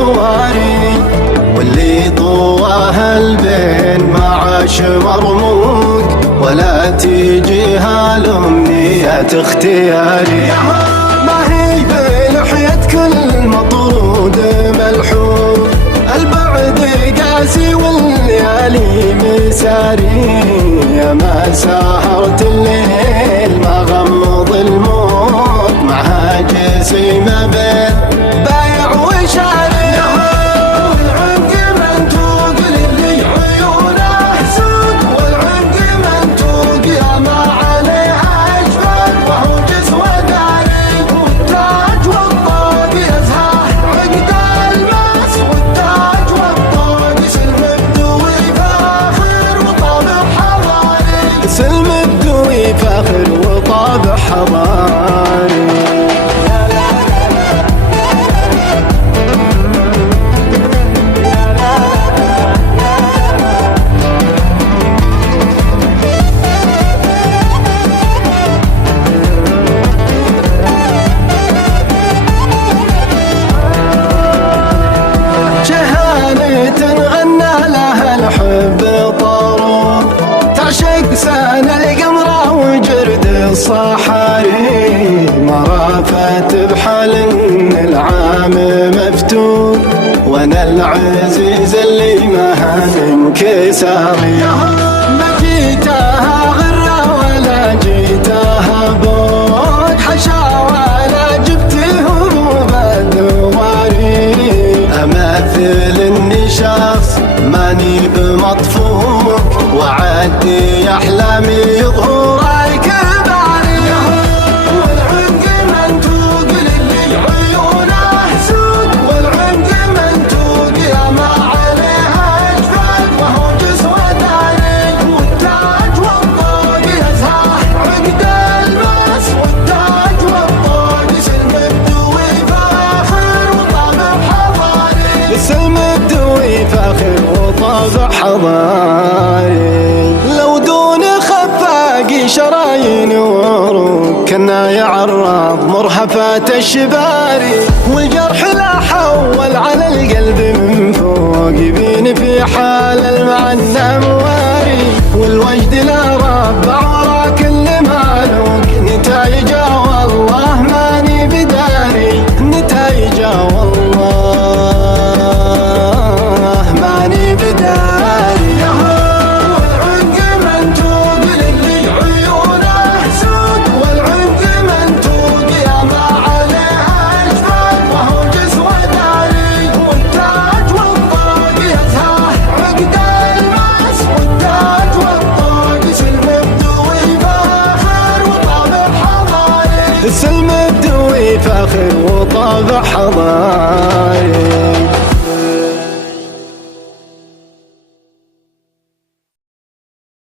الغواري، واللي طواها البين ما عاش مرموق، ولا تجيها الأمنية اختياري. ما هي بلحية كل مطرود ملحوظ، البعد قاسي والليالي مساري، يا ما سهرت الليل ما غمض الموت، مع هاجسي ما بين بايع وشاري. والعنق منتوق للي عيونه سود، والعنق منتوق يا ما عليها اجفال، وهو جسوه داري، والتاج والطوق يزهى عقد الماس، والتاج والطوق سلم بدوي فاخر وطابع حضاري، سلم بدوي فاخر وطابع حضاري. غنى لها الحب طارون، تعشق سنة القمرة وجرد الصحاري، مرافت بحال العام مفتون، وانا العزيز اللي ما انكساري. ما جيتها غرة ولا جيتها بود، حشا ولا جبته بدواري، امثل اني شخص ماني بمطفوق، وعدي احلامي ظهوري كباري. والعنق منتوق للي عيونه سود، والعنق منتوق يا ما عليها اجفال، وهو جسوه داري، والتاج والطوق يزهى عقد الماس، والتاج والطوق سلم بدوي فاخر وطابع حضاري، سلم بدوي فاخر وطابع حضاري. لو دون خفاقي شرايين وروق، كنا يعرض مرهفات الشباري، والجرح لا حول على القلب من فوق، يبين في حال المعنى مواري، والوجد لا ربع ورا كل مالوك، نتايجه والله ماني بداري، نتايجه والله ماني بداري. والعنق منتوق للي عيونه سود، والعنق منتوق يا ما عليها اجفال، وهو جسوه داري، والتاج والطوق يزهى عقد الماس، والتاج والطوق سلم بدوي فاخر وطابع حضاري، سلم بدوي فاخر وطابع حضاري.